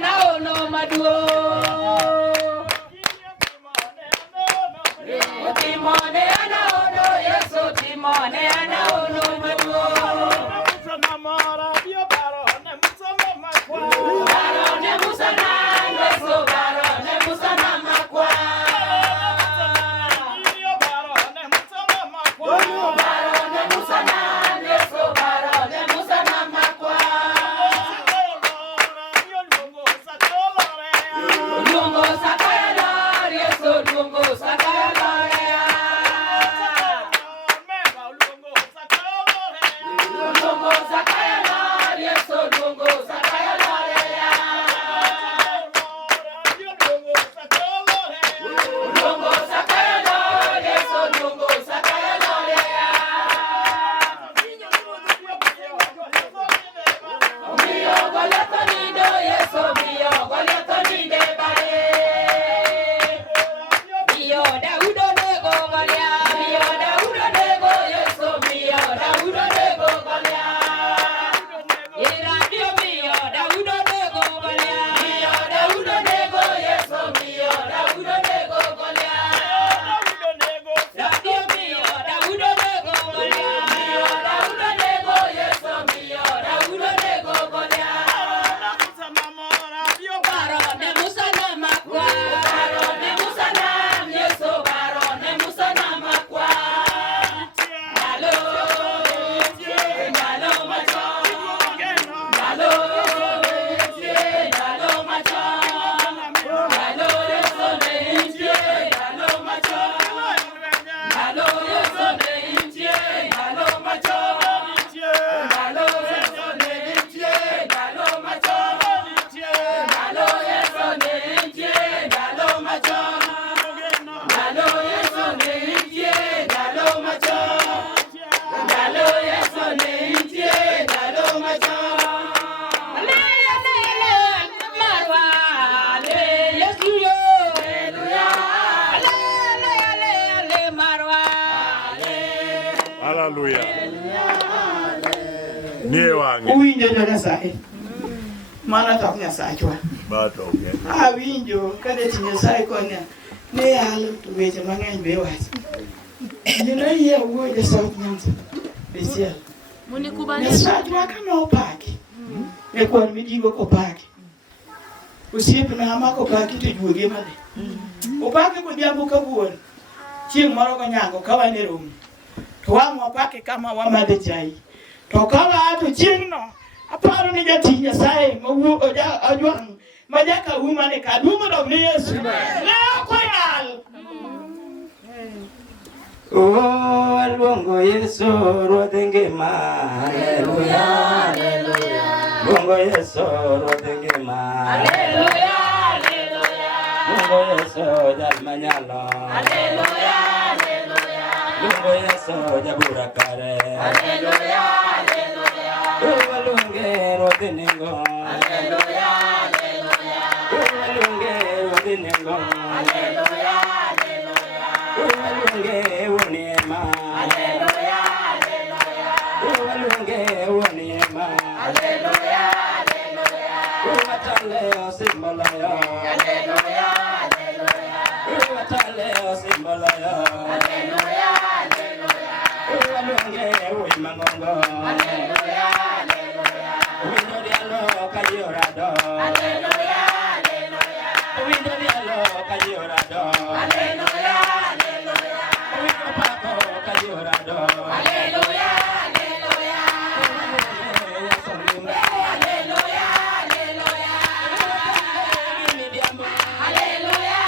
Naono maduo Timone anaono Yesu Timone anaono maduo Barone musana Yesu barone musana makwa Barone musana Yesu barone musana makwa Lungo sakaya Yesu lungo sakaya Lungo sakaya Yesu lungo sakaya Lungo sakaya Yesu lungo sakaya Mio goleto nido Yesu mio goleto nide bare Mio Daudo nego golia Mio Daudo nego Yesu mio Daudo nego golia Iradio mio Daudo nego golia Mio Daudo nego Yesu mio Daudo nego golia Radio mio Daudo nego golia Mio Daudo nego Yesu mio Daudo nego golia Barone musana makwa Barone musana Yesu barone musana makwa Nalo Nalo macho Nalo Nalo macho Nalo Yesu neintie Nalo macho Nalo Yesu neintie Nalo macho Nalo Yesu neintie Nalo macho Nalo Yesu neintie Nalo macho Nalo Yesu neintie Nalo macho Nalo Yesu neintie Nalo macho Ale ale ale marwa ale Yesu yo Hallelujah Ale ale ale ale marwa ale Hallelujah. Nie wange. Uwinjo jo Nyasaye. Mana tok Nyasaye chwa. Bato okay. Awinjo kade ti Nyasaye konya. Ne yalo to weche mang'eny be wacho. Jino yie wuoyo jo South Nyanza. Besiel. Nyasaye chwa kama opaki. Ne kwan mijigo kopaki. Osiepna ama kopaki to juoge mane. Opaki kodhiambo kawuono. Chieng' moro konyango ka wan e romo. To wang' wapake kama wamadhe chai. To ka wa to chieng' no aparo ni jatich Nyasaye mawuok ojwang' ma jaka uma ne kadumo dog ni Yesu. Ne okoyal. Oh, luongo Yesu ruodh ngima. Hallelujah Hallelujah Luongo Yesu ruodh ngima. Hallelujah Hallelujah Luongo Yesu jal manyalo. Hallelujah Hallelujah Luongo Yesu jabura kare. Hallelujah Hallelujah Luonge ruodh nengo. Hallelujah Hallelujah Luonge ruodh nengo. Hallelujah Hallelujah Luonge woniema. Hallelujah Hallelujah Luonge woniema. Hallelujah Hallelujah Watale osimbolayo. Hallelujah Hallelujah Watale osimbolayo. Hallelujah Hallelujah Luonge wimangongo. Hallelujah Hallelujah Winjo dialo kajiorado. Hallelujah Hallelujah Winjo dialo kajiorado. Hallelujah Hallelujah Winjo pako kajiorado. Hallelujah Hallelujah Hallelujah Hallelujah Hallelujah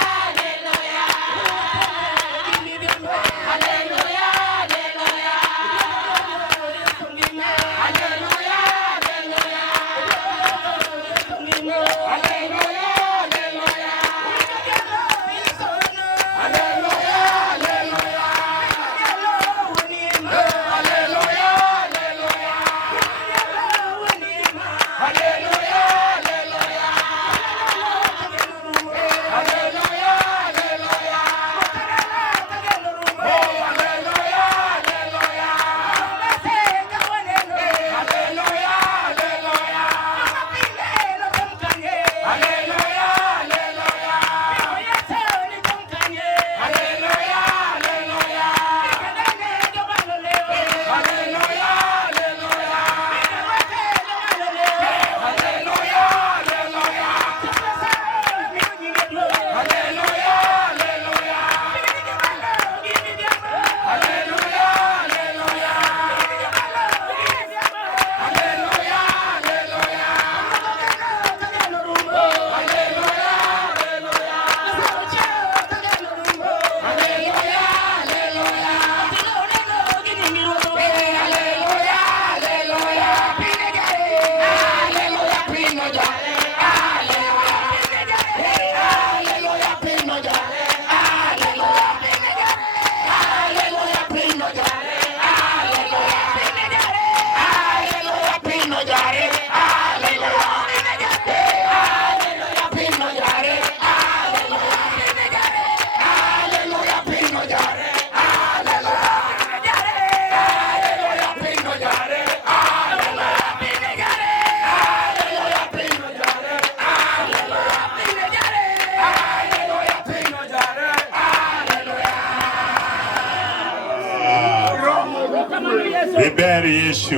Hallelujah. bless you.